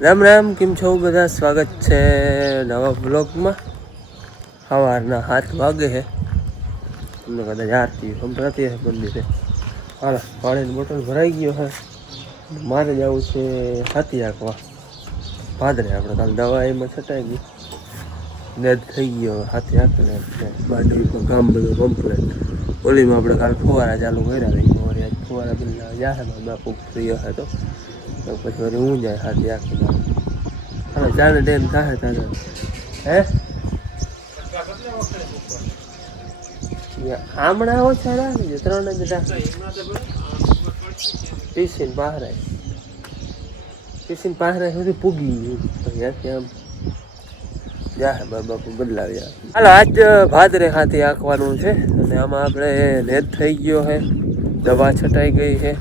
રામ રામ, કેમ છો બધા? સ્વાગત છે નવા બ્લોગમાં. સવારના 7 વાગે છે. તમને કદાચ આરતી સંભળાતી હશે મંદિરે. હાલો, પાણીની બોટલ ભરાઈ ગયો છે. મારે જવું છે હાથી આંકવા ભાદરે. આપણે કાલે દવા એમાં છટાઈ ગઈ, નેદ થઈ ગયો. હાથી આંકીને બાજુ કામ બધું કમ્પ્લેટ. ઓલીમાં આપણે કાલે ફુવારા ચાલુ કર્યા હતા. ફુવારા બિલ્લા જાય બાપુ ફ્રી હશે તો પછી વળી હું જાય હાથી આંકીને. હાલો, ચાને ટાઈમ થાય તારે હે આમણા ઓછા રાખી છે, 3 જ રાખી. પીસીને પાહરાય સુધી પૂગી ગયું. પછી આમ જાય બાપુ બદલાવ્યા. હાલો, આજ ભાદરે હાથી આંકવાનું છે અને આમાં આપણે નેદ થઈ ગયો છે, દવા છટાઈ ગઈ છે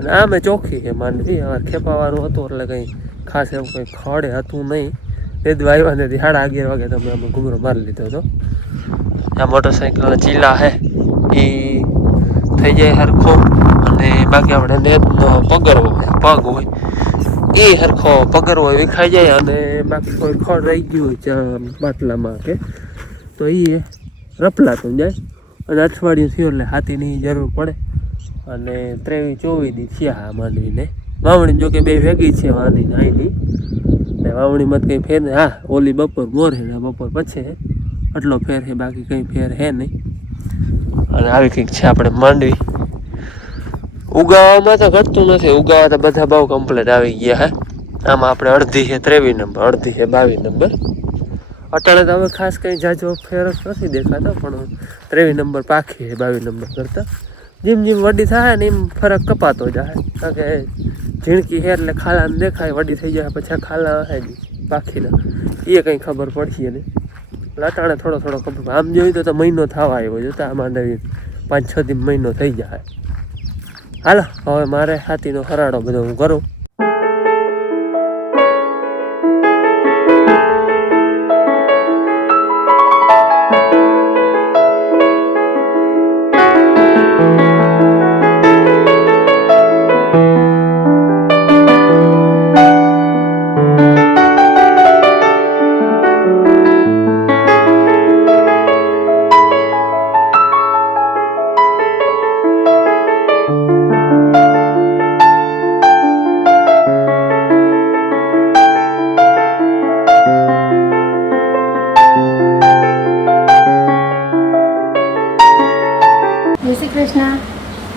અને આમે ચોખ્ખી છે માંડવી. અમારે ખેપાવાનું હતું એટલે કંઈ ખાસ એવું કંઈ ખડે હતું નહીં. વેદવા આવ્યા નથી. 11:30 વાગે તમે અમે ઘૂમરો મારી લીધો હતો. આ મોટરસાઇકલના ચીલા છે એ થઈ જાય સરખો, અને બાકી આપણે નેદનો પગરવો પગ હોય એ સરખો પગરવો વિખાઈ જાય. અને બાકી કોઈ ખડ રહી ગયું હોય બાટલામાં કે તો એ રપલાતું જાય. અને અઠવાડિયું થયું એટલે હાથીની જરૂર પડે. અને 23-24 દી થયા માંડવીને. વાવણી જો કે બે ભેગી છે વાંધીને આવેલી ને વાવણીમાં કંઈ ફેર નહીં. હા, ઓલી બપોર મોર છે ને બપોર પછી આટલો ફેર છે, બાકી કંઈ ફેર છે નહીં. અને આવી કંઈક છે આપણે માંડવી. ઉગાવામાં તો ઘટતું નથી, ઉગાવા તો બધા બહુ કમ્પ્લીટ આવી ગયા હે. આમાં આપણે અડધી છે 23 નંબર, અડધી છે 22 નંબર. અટાણે તો હવે ખાસ કંઈ જાજો ફેર નથી દેખાતો, પણ 23 નંબર પાખી છે 22 નંબર કરતાં. જેમ જેમ વડી થાય ને એમ ફરક કપાતો જાય. કારણ કે ઝીણકી હેર એટલે ખાલાને દેખાય, વડી થઈ જાય પછી આ ખાલા હે પાખીના એ કંઈ ખબર પડશે નહીં. અટાણે થોડો ખબર. આમ જોયું તો મહિનો થવા આવ્યો જોતા. આ માંડવી 5-6 દી મહિનો થઈ જાય. હાલો, હવે મારે હાથીનો હરાડો બધો હું કરું.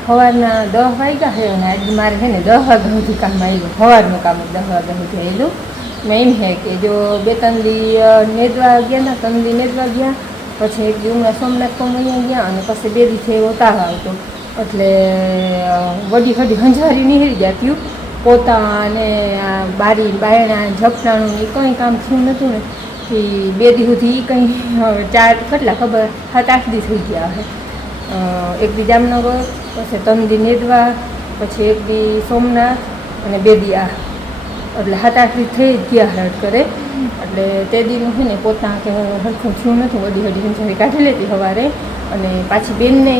સવારના 10 વાગ્યા છે અને આજે મારે છે ને 10 વાગ્યા સુધી કામ આવ્યું. સવારનું કામ 10 વાગ્યા સુધી આવેલું. મેં એમ છે કે જો 2-3 દી નેદવા ગયા ને 3 દી નેદવા ગયા, પછી એક દી હમણાં સોમનાથ કોમૈયા ગયા અને પછી 2 દી છે એવો તાવ આવતો એટલે વડી હંજારી નીકળી જતી. પોતા અને બારી બાયણા ઝપટાણું એ કંઈ કામ થયું નહોતું ને. એ 2 દી સુધી એ કંઈ 4 કેટલા ખબર 7-8 દી થઈ ગયા છે. એક દી જામનગર, પછી 3 દી નેદવા, પછી એક દી સોમનાથ અને 2 દી આ, એટલે 7-8 દી થઈ જ ગયા હરટ કરે. એટલે તે દીનું છે ને પોતા કે હરખું થયું નહોતું. વડી હંજારી કાઢી લેતી સવારે અને પાછી બેનને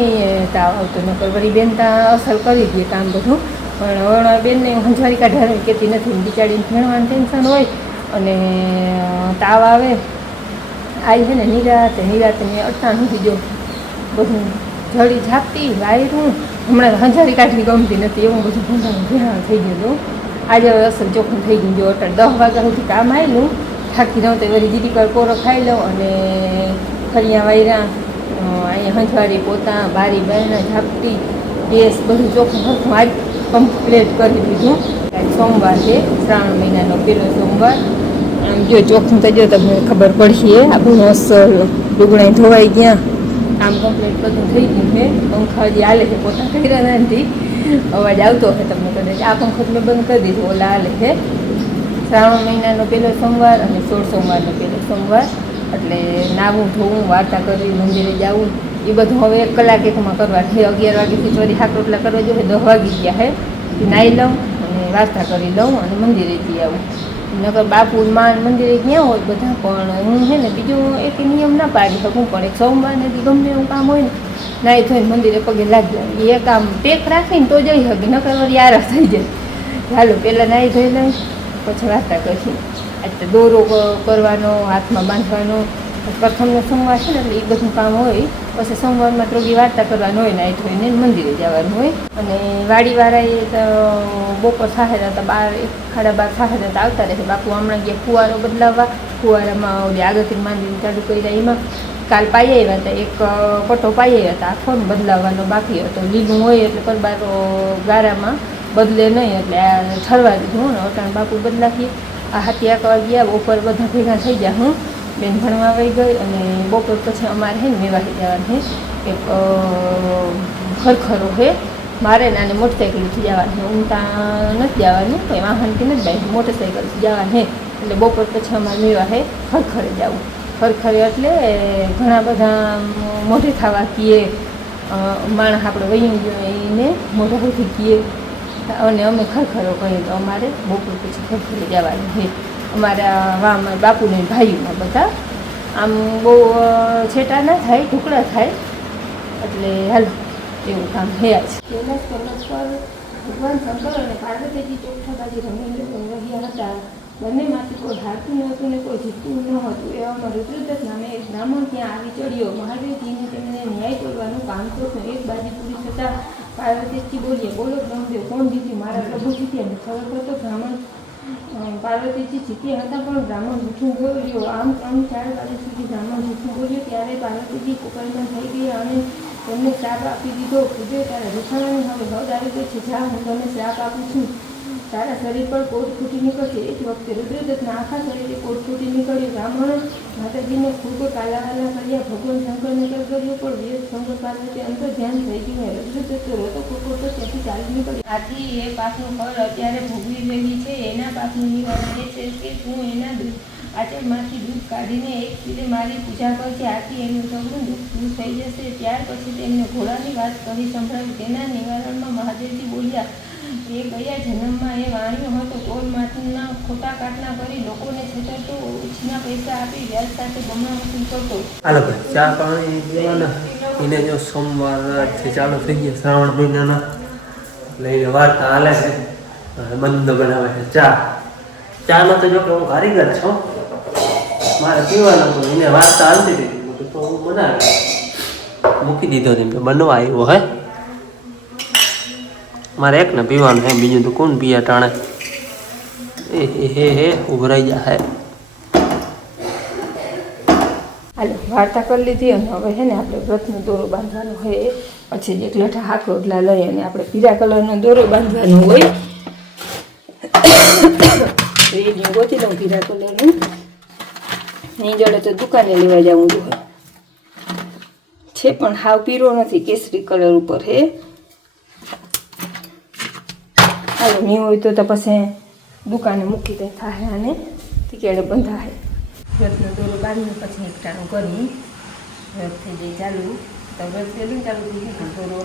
તાવ આવતો નકર વળી બેન ત્યાં અસર કરી દઈએ કામ બધું. પણ હવે બેનને હંજારી કાઢવાની કહેતી નથી. બિચારીને ભણવાનું ટેન્શન હોય અને તાવ આવે. આવી છે ને નિરાતે મેં 98 સુધી જો બધું જડી ઝાપતી વાયરું. હમણાં હંજારી કાઢવી ગમતી નથી, એવું બધું ભૂંડાનું ભેળા થઈ ગયું. આજે હવે અસલ ચોખ્ખું થઈ ગયું. જો અટાણે 10 વાગ્યા સુધી કામ આવેલું, થાકી ન તો વળી દીદી પર કોરો ખાઈ લઉં અને ફરિયા વાયરા, અહીંયા હંજવારી પોતા બારી બાયણા ઝાપટી ગેસ બધું ચોખ્ખું હરખું આજ કમ્પ્લીટ કરી દીધું. આજ સોમવાર છે, શ્રાવણ મહિનાનો 1લો સોમવાર. આમ જો ચોખ્ખું થઈ ગયો તમને ખબર પડશે. આપણું અસલ ડુગણા ધોવાઈ ગયા, કામ કમ્પ્લીટ બધું થઈ ગયું છે. પંખા હજી હાલે છે, પોતા કર્યા નથી. અવાજ આવતો હશે તમને કદાચ. આ પંખો મેં બંધ કરી દીધું, ઓલા હાલે છે. શ્રાવણ મહિનાનો 1લો સોમવાર અને 16 સોમવારનો 1લો સોમવાર. એટલે નાવું ધોવું, વાર્તા કરવી, મંદિરે જવું એ બધું હવે 1 કલાક એકમાં કરવા છે. 11 વાગ્યાથી ચોરી શાક રોટલા કરવા જોઈએ. 10 વાગી ગયા છે. નાહી લઉં અને વાર્તા કરી લઉં અને મંદિરે જઈ આવું. નગર બાપુ માન મંદિરે ગયા હોય બધા, પણ હું છે ને બીજું એક નિયમ ના પાડી શકું. પણ એક સોમવારને ગમે એવું કામ હોય ને નાહી ધોઈને મંદિરે પગે લાગી જાય. એ કામ ટેક રાખીને તો જઈ શકે, નકર વળી આરસ થઈ જાય. ચાલો પહેલાં નાહી ધોઈ લઈ પછી વાર્તા કરી. એટલે દોરો કરવાનો, હાથમાં બાંધવાનો, પ્રથમનો સોમવાર છે ને એટલે એ બધું કામ હોય. પછી સોમવારમાં ત્રોગી વાર્તા કરવાનું હોય ને આઠ હોય ને મંદિરે જવાનું હોય. અને વાડીવાળાએ તો બપોર થાય તો 12, 12:30 થાય તો આવતા રહે. બાપુ હમણાં ગયા ફુવારો બદલાવવા. ફુવારામાં ઓલી આગળથી માંડીને ચાલુ કર્યા. એમાં કાલ પાઈ આવ્યા હતા, એક પટ્ટો પાઈ આવ્યા હતા, આખો બદલાવવાનો બાકી હતો. લીલું હોય એટલે પરબારો ગારામાં બદલે નહીં એટલે આ ઠરવા દીધું ને અટાણ બાપુ બદલાવીએ. આ હાથી આંકવા ગયા. બપોર બધા ભેગા થઈ ગયા. હું બેન ભણવા આવી ગઈ અને બપોર પછી અમારે છે ને મેવાડી જવાનું છે. એક ખરખરો છે મારે ને આને મોટરસાઇકલથી જવાનું છે. હું ત્યાં નથી જવાનું, કંઈ વાહનથી નથી જાય, મોટરસાઇકલથી જવાનું છે. એટલે બપોર પછી અમારે મેવા છે ખરખરે જવું. ખરખરે એટલે ઘણા બધા મોઢે ખાવા કીએ, માણસ આપણે વહી ગયો એને મોઢા સુધી કીએ અને અમે ખરખરો કહીએ. તો અમારે બપોર પછી ખરખરે જવાનું છે. અમારા વામાં બાપુને ભાઈઓમાં બધા આમ બહુ છેટા ના થાય, ઢુકડા થાય. એટલે હાલ એવું કામ છે આજ. ભગવાન શંકર અને પાર્વતીજી ચોખ્ઠા બાજી રમી રહ્યા હતા. બંનેમાંથી કોઈ હારતું નહોતું ને કોઈ જીતતું ન હતું. એવામાં રુદ્રદત્ત નામે એક બ્રાહ્મણ ત્યાં આવી ચડ્યો. મહાદેવજીને તેમને ન્યાય કરવાનું કામ કરતું. એક બાજુ પૂરી થતાં પાર્વતીજી બોલીએ, બોલો બ્રહ્મદેવ, કોણ જીત્યું? મારા પ્રભુ જીત્યા. ખરેખર તો બ્રાહ્મણ પાર્વતીજી જીત્યા હતા, પણ બ્રાહ્મણ જૂઠું બોલ્યો. આમ 3-4 વાગ્યા સુધી બ્રાહ્મણ જૂઠું બોલ્યો. ત્યારે પાર્વતીજી કુકરમાં થઈ ગયા અને તેમને શ્રાપ આપી દીધો. પૂજે તારા રૂખાણાની હવે હદ આવી ગઈ છે. જા, હું તને શ્રાપ આપું છું. તારા શરીર પર કોટ ફૂટી નીકળશે. એ જ વખતે રુદ્રદત્તના આખા શરીરે કોટ ફૂટી નીકળ્યું. બ્રાહ્મણ માતાજીને ખૂબ કાલાવાલા કર્યા. ભગવાન શંકરને કર્યો, પણ વેદ શંકર પાર્વતી અંતર ધ્યાન થઈ ગયું. રુદ્રદત્ત રોતો ખોટો ત્યાંથી ચાલી નીકળ્યો. આથી એ પાકનું ફળ અત્યારે ભોગવી રહી છે. એના પાકનું નિવારણ એ છે કે તું એના આચરણમાંથી દૂધ કાઢીને એક તીરે મારી પૂજા કરશે. આથી એનું સગું દુઃખ દૂર થઈ જશે. ત્યાર પછી તેમને ઘોડાની વાત કહી સંભળાવી. તેના નિવારણમાં મહાદેવજી બોલ્યા, એ ગયા જન્મમાં એ વાણિયો હતો. કોઈ માથના ખોટા કાટના કરી લોકોને છેતરતો, ઓછીના પૈસા આપી વ્યાજ સાથે બમણા વસૂલ કરતો. હાલો ભાઈ, ચા પાણી પીવાના. એને જો સોમવારથી ચાલુ થઈ ગયા શ્રાવણ મહિનાના, એટલે એને વાર્તા હાલે છે. બંધ બનાવે છે ચામાં તો જો કે હું કારીગર છું, મારે પીવાનો પણ એને વાર્તા હાલતી હતી તો હું બનાવી મૂકી દીધો. તેમને બનવા આવ્યો હે. મારે એકને પીવાનું હે, બીજું તો કોણ પીયા ટાણે. હે ઉભરાઈ જા હે. હાલો વાર્તા કરી લીધી અને હવે છે ને આપણે વ્રતનો દોરો બાંધવાનો હોય. પછી જે લઠા હાથ રોટલા લઈ અને આપણે પીળા કલરનો દોરો બાંધવાનો હોય. તો એ જે ગોતી લઉં પીળા કલરનું. એની જોડે તો દુકાને લેવા જવું જોઈએ છે, પણ હાવ પીળો નથી, કેસરી કલર ઉપર હે. હાલો નહીં હોય તો પછી દુકાને મૂકી દે થાય અને ટીકેડે બંધાય. વ્રતનો દોરો બાંધીને પછી એકટાણું કરી વ્રત થઈ જાય ચાલુ. તો વ્રત પેલું ચાલુ થઈ ગયું. દોરો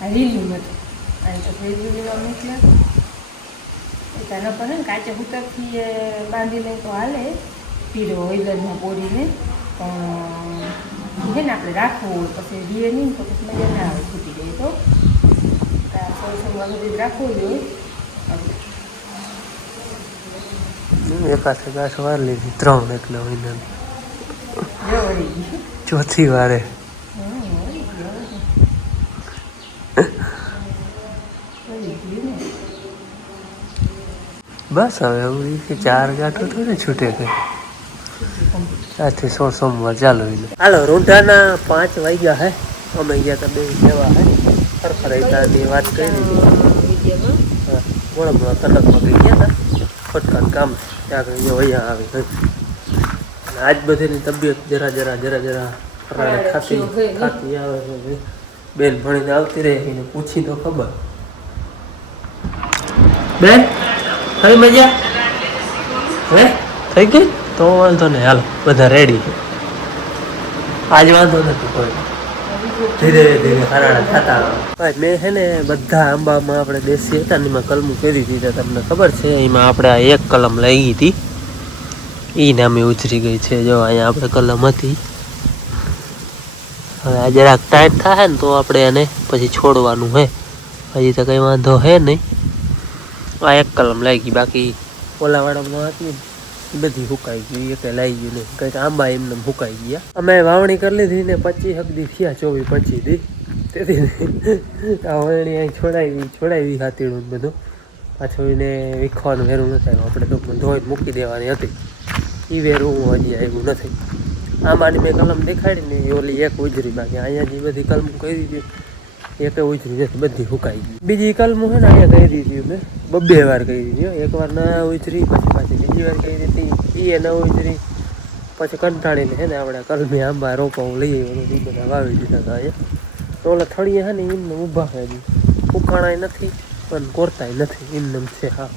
આ લીલું હતું અને તો ફેરવી લેવા મૂક્યા. એના પર ને કાચે ઉતરથી બાંધી લઈ તો હાલે, પીળો હળદરમાં પોરીને. પણ છે ને આપણે રાખવું હોય પછી રીએ નહીં તો પછી મજા ના આવે, છૂટી જાય તો સોળસોમાં સુધી રાખવું જોઈએ. એકાથે ગાંઠ વાર લીધી 3 એકલા મહિનાની, ચોથી વારે. બસ હવે એવું 4 ગાંઠો થોડી છૂટે ગઈ. આથી 16 સોમવાર ચાલુ. હાલો રૂંઢાના 5 વાગ્યા હે. અમે ગયા હતા 2 લેવા હે. ખરખરાઈતાની વાત કરી દીધી. મોડા તલકમાં ગઈ ગયા હતા ફટકાન કામ. ત્યાં આગળ વૈયા આવી ગઈ. અને આજ બધીની તબિયત જરા ખાતી આવે છે. બેન ભણીને આવતી રહે એને પૂછી તો ખબર. બેન થઈ મજા હે થઈ ગઈ તો વાંધો નહીં. હાલો બધા રેડી છે. આજ વાંધો નથી કોઈ. ધીરે ધીરે હરાણા થતા ભાઈ. મેં છે ને બધા આંબામાં આપણે દેશી હતા ને એમાં કલમું કરી દીધા. તમને ખબર છે એમાં આપણે આ એક કલમ લઈ ગઈ હતી, એ નામે ઉછરી ગઈ છે. જો અહીંયા આપણે કલમ હતી. હવે આ જરાક ટાઈટ થાય ને તો આપણે એને પછી છોડવાનું હે. હજી તો કંઈ વાંધો હે નહીં. આ એક કલમ લઈ ગઈ, બાકી ઓલા વાળામાં હતી એ બધી હુકાઈ ગઈ, એ કંઈ લાવી ગયું નહીં. કંઈક આંબા એમને હુકાઈ ગયા. અમે વાવણી કરી લીધી ને 25 હકદી થયા, 24-25 દી. તેથી આ વરણી અહીં છોડાવી હાથીડું બધું. પાછું એને વીખવાનું વેરું નથી આવ્યું. આપણે તો ધોઈ મૂકી દેવાની હતી. એ વેરું હજી આવ્યું નથી. આંબાની મેં કલમ દેખાડી ને ઓલી એક ઉજરી, બાકી અહીંયા જે બધી કલમ કરી દીધી એક ઉજરી નથી, બધી સુકાઈ ગઈ. બીજી કલમો છે ને અહીંયા કહી દીધી મેં 2 વાર કહી દીધી. એકવાર ના ઉજરી, પછી પાછી બીજી વાર કહી દીધી, એ ન ઉજરી. પછી કંટાળીને છે ને આપણે કલમી આંબા રોપાવું લઈ આવ્યો, એ બધા વાવી દીધા હતા અહીંયા. તો ઓલા થળીએ છે ને એમને ઊભા છે, ફૂકાણાય નથી પણ કોરતાય નથી, એમને છે. હા,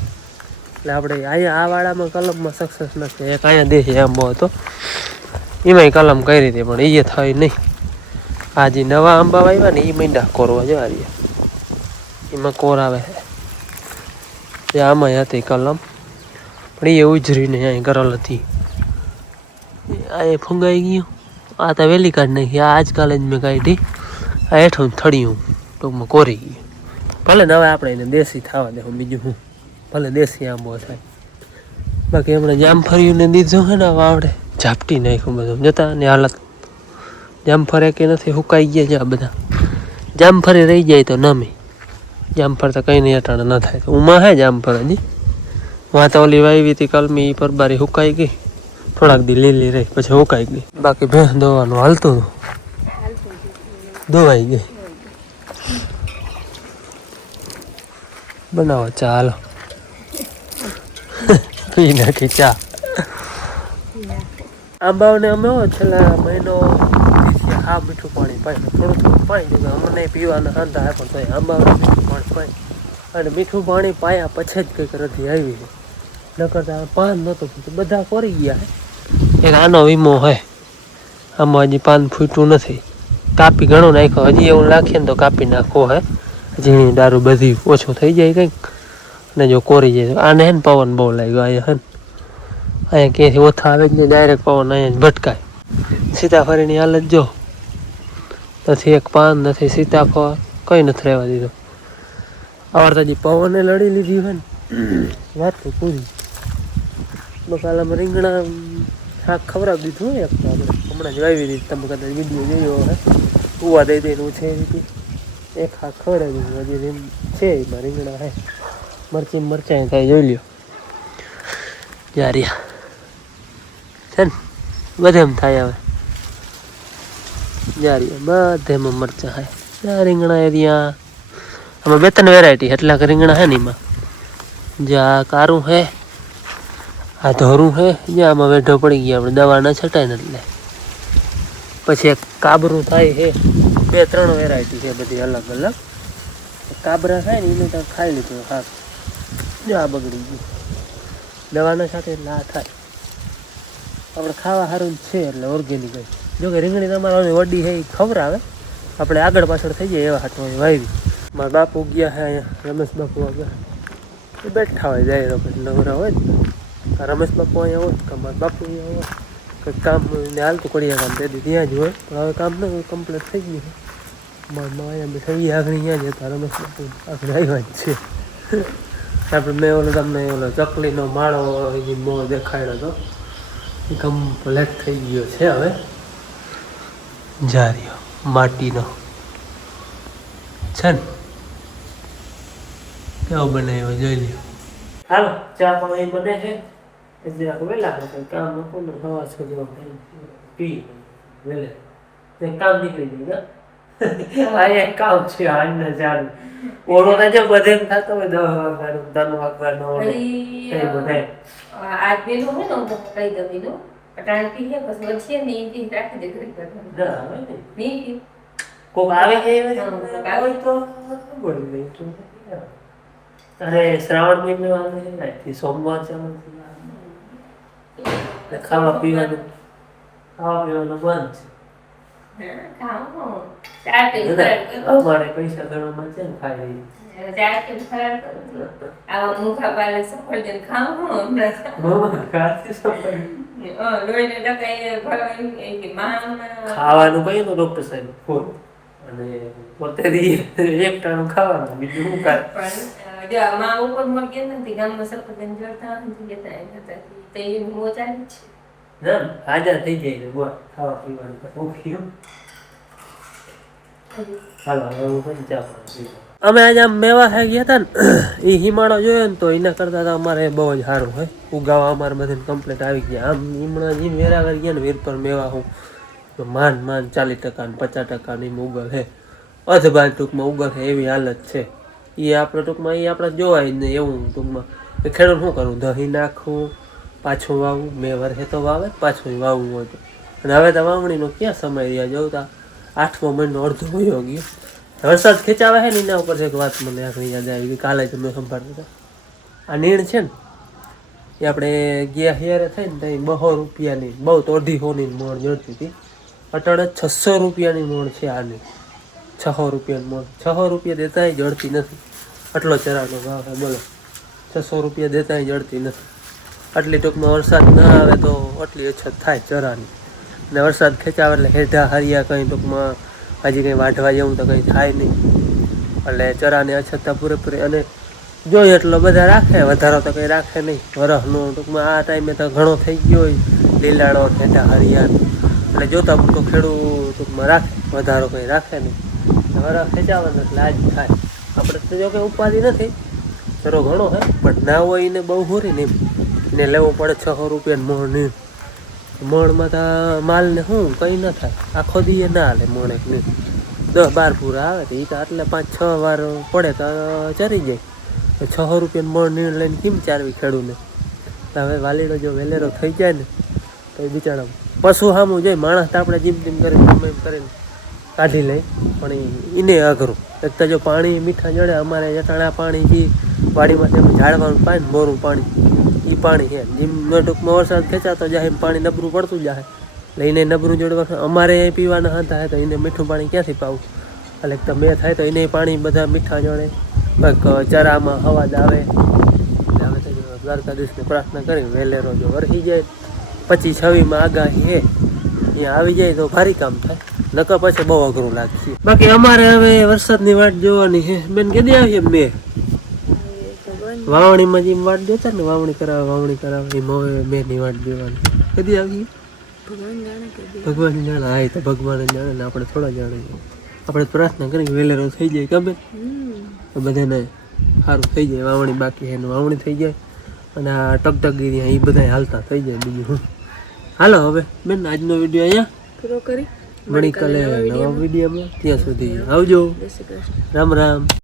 એટલે આપણે અહીંયા આ વાળામાં કલમમાં સક્સેસ નથી. એક અહીંયા દેશી આંબો હતો, એમાંય કલમ કરી હતી પણ એ થઈ નહીં. આ જે નવા આંબા આવ્યા ને એ મીંડા કોરવા જવા રહ્યા, એમાં કોર આવે છે. આમાં હતી કલમ પણ એ ઉજરીને અહીં કરેલ હતી. આ એ ફૂંગાઈ ગયું. આ તો વહેલી કાઢી નાખી, આ આજકાલ જ મેં કાઢી. આ હેઠું થળિયું ટૂંકમાં કોરી ગયું. ભલે ને હવે આપણે એને દેશી થવા દેવું, બીજું હું ભલે દેશી આંબો થાય. બાકી હમણાં જામફળીઓને દીધું છે ને વાવડે ઝાપટી નાખ્યું બધું. જતા ની હાલત જામફળ કે નથી, સુકાઈ ગયા છે આ બધા. જામફળી રહી જાય તો નમી, જામફળ તો કંઈ નહીં અટાણે ન થાય. તો ઉમાં હે જામફળ હજી. વાં તો ઓલી વાવી હતી કલમી, એ પરબારી સુકાઈ ગઈ. થોડાક દી લીલી રહી પછી સુકાઈ ગઈ. બાકી ભેંસ દોવાનું હાલતું દોવાઈ ગઈ. બનાવો ચા, હાલો પી નાખી ચા. આંબાઓને અમે છેલ્લા મહિનો હા મીઠું પાણી પાય, થોડું પાણી દે. અમને પીવાના હાંધા પણ તો આંબાઓને મીઠું પાણી પાય. અને મીઠું પાણી પાયા પછી જ કંઈક રધી આવી છે. નકર પાન નહોતું, બધા કોરી ગયા. એક આનો વીમો હોય, આમાં હજી પાન ફૂટ્યું નથી. કાપી ઘણો નાખ્યો, હજી એવું નાખીએ ને તો કાપી નાખવો હે. ઝીણી દારૂ બધી ઓછું થઈ જાય કંઈક. ને જો કોરી જાય આને હે ને પવન બહુ લાગ્યો. અહીંયા હે ને અહીંયા ક્યાંયથી ઓછા આવે જ નહીં, ડાયરેક્ટ પવન અહીંયા જ ભટકાય. સીતાફળીની હાલત જો, નથી એક પાન, નથી સીતાફળ, કંઈ નથી રહેવા દીધું. આવડતા પવને લડી લીધી હોય ને વાત તો પૂરી. બકાલામાં રીંગણા શાક ખવડાવી દીધું હોય. એક તો આપણે હમણાં જ વાવી દીધી, તમે કદાચ વિડીયો જોયો હોય. કૂવા દઈ દઈને ઉછેરી એક શાક ખવડાવી દીધું. હજી છે એમાં રીંગણા હે, મરચાં થાય, જોઈ લ્યો. જારિયા છે ને બધે એમ થાય. હવે જારિયા બધેમાં મરચાં થાય. ત્યાં રીંગણા એરિયા આમાં 2-3 વેરાયટી એટલાક રીંગણા હે ને એમાં. જ્યાં કારું હે, આ ધોરું હે, જ્યાં આમાં વેઢો પડી ગયા આપણે દવા ના છટાય ને એટલે. પછી એક કાબરું થાય છે, 2-3 વેરાયટી છે બધી અલગ અલગ. કાબરા થાય ને એને તો ખાઈ લીધું હા, જો આ બગડી ગયું દવાના સાથે. એટલે આ થાય આપણે ખાવા સારું છે, એટલે ઓર્ગેનિક જ. જોકે રીંગણી તમારા વડી છે એ ખવડાવે, આપણે આગળ પાછળ થઈ જાય એવા હાથમાં વાવી. મારા બાપુ ગયા છે અહીંયા, રમેશ બાપુ આગળ એ બેઠા હોય, જાય પછી નવરા હોય ને. રમેશ બાપુ અહીંયા હોય કે મારા બાપુ અહીંયા હોય, કંઈક કામ ને હાલતું કડિયા કામ તે ત્યાં જ હોય. પણ હવે કામ ન હોય, કમ્પ્લીટ થઈ ગયું. મારા અહીંયા બેઠા એ આગળ અહીંયા જ હતા. રમેશ બાપુ આગળ આવ્યા જ છે. આપણે મેં ઓલો તમને ઓલો ચકલીનો માળો એ મો દેખાડ્યો હતો, એ કમ્પ્લીટ થઈ ગયો છે. હવે જારિયો માટીનો છે ને, કેવો બનાવ્યો જોઈ લ્યો. હાલો ચા પાણી બને છે. જરાક વહેલા કામ મૂકું ને હવા સુધી પી વહેલે કામ નીકળી જાય. આ એક કામ છે આજને ચાલુ. ઓળો ના જો બધે થતો હોય 10 વાગવાનું 3 વાગવાનું કઈ બધે આ પેલું હે ને હું કઈ દઉં નો અટાણતી છે પછી વચ્ચે ને ઈથી રાખી દે કરી કરવાનું ની કોક આવે છે આવે તો બોલી દે તો. અરે શ્રાવણ મહિનો આવે છે ને, સોમવાર ચાલુ છે, ખાવા પીવાનું બંધ છે. અમારે પૈસા ગણવામાં છે ને ખાઈ ખાવાનું કઈ નું ડોક્ટર સાહેબ અને પોતે એક ટાણું ખાવાનું, બીજું શું ખાય. માં ઉપર માં ગયા નથી ગામમાં સરપંચ જોડતા જતા હતા તે મોજા છે ના હાજર થઈ જાય બોલ ખાવા પીવાનું ઓકે હાલો હવે હું પણ ચા પાણી અમે આજે આમ મેવા ખાઈ ગયા હતા ને એ હિમાળો જોયો ને તો એના કરતાં તો અમારે બહુ જ સારું હોય ઉગાવા અમારે બધાને કમ્પ્લીટ આવી ગયા આમ હમણાં જે વેરાવર ગયા ને વીર પર મેવા હું તો માંડ 40% ને 50% ની ઉગલ છે અધબાલ ટૂંકમાં ઉગલ છે એવી હાલત છે એ આપણે ટૂંકમાં એ આપણે જોવાય જ નહીં એવું ટૂંકમાં ખેડૂત શું કરવું દહીં નાખવું પાછું વાવવું મેં વર્ષે તો વાવે પાછું વાવવું હોય તો અને હવે તો વાવણીનો ક્યાં સમય રહ્યા જોતા 8મો મહિનો અડધો વયો ગયો વરસાદ ખેંચાવે છે ને એના ઉપર એક વાત મને આખરી યાદ આવી ગઈ કાલે તમે સંભાળતા હતા આ નીણ છે ને એ આપણે ગયા હેરે થઈ ને ત્યાં 200 રૂપિયાની બહુ તો 250ની મોણ જડતી હતી અટાણે 600 રૂપિયાની મોણ છે આની 600 રૂપિયાની મોણ 600 રૂપિયા દેતા જડતી નથી આટલો ચરાનો ભાવ છે બોલો 600 રૂપિયા દેતા જડતી નથી આટલી ટૂંકમાં વરસાદ ના આવે તો આટલી અછત થાય ચરાની ને વરસાદ ખેંચાવે એટલે હેઠા હરિયા કંઈ ટૂંકમાં હજી કંઈ વાઢવા જેવું તો કંઈ થાય નહીં એટલે ચરાની અછત પૂરેપૂરી અને જોઈએ એટલો બધા રાખે વધારો તો કંઈ રાખે નહીં વરસનો ટૂંકમાં આ ટાઈમે તો ઘણો થઈ ગયો હોય લીલાડો હેઠા હરિયા એટલે જોતા પૂરતો ખેડૂત ટૂંકમાં રાખે વધારો કંઈ રાખે નહીં વરસ ખેંચાવાનું એટલે આજ થાય આપણે તો જો કંઈ ઉપાધિ નથી ચરો ઘણો હે પણ ના હોય એને બહુ હોરી ને એને લેવું પડે 600 રૂપિયાનું મોણ નહીં મોણમાં તો માલને શું કંઈ ન થાય આખો દીએ ના હાલે મોણ એક નહીં 10-12 પૂરા આવે તો એ તો એટલે 5-6 વાર પડે તો ચરી જાય 600 રૂપિયાનું મોણ નીણ લઈને કેમ ચારવી ખેડૂને હવે વાલીડો જો વેલેરો થઈ જાય ને તો એ બિચારા પશુ સામું જોઈએ માણસ તો આપણે જીમ જીમ કરીને ગમે એમ કરીને કાઢી લઈ પણ એને અઘરું એક તો જો પાણી મીઠા જડે અમારે જટાણા પાણી જે વાડીમાંથી અમે ઝાડવાનું પાણી મોરું પાણી એ પાણી છે જેમ ટૂંકમાં વરસાદ ખેંચાતો જાય એમ પાણી નબરું પડતું જાય એટલે એને નબરું જોડવા અમારે પીવાના હતા તો એને મીઠું પાણી ક્યાંથી પાવું એટલે તો મેં થાય તો એને પાણી બધા મીઠા જોડે કંઈક ચરામાં અવાજ આવે હવે તો દ્વારકાધીશને પ્રાર્થના કરી વેલેરો જો વરસી જાય 25-26માં આગાહી હે અહીંયા આવી જાય તો ભારી કામ થાય નકર પછી બહુ અઘરું લાગશે બાકી અમારે હવે વરસાદની વાટ જોવાની છે બેન કદી આવીએ મેં વાવણીમાં જેમ વાટ જોતા ને વાવણી કરાવે એમ હવે મેની વાટ જોવાની કદી આવીએ ભગવાન જાણે હા તો ભગવાન જાણે ને આપણે થોડા જાણીએ આપણે પ્રાર્થના કરી વેલેરો થઈ જાય ખબર તો બધાને સારું થઈ જાય વાવણી બાકી છે વાવણી થઈ જાય અને આ ટકટકી એ બધા હાલતા થઈ જાય બીજું હું હાલો હવે બેન આજનો વિડીયો અહીંયા પૂરો કરી મળી કાલે નવા વિડીયોમાં ત્યાં સુધી આવજો રામ રામ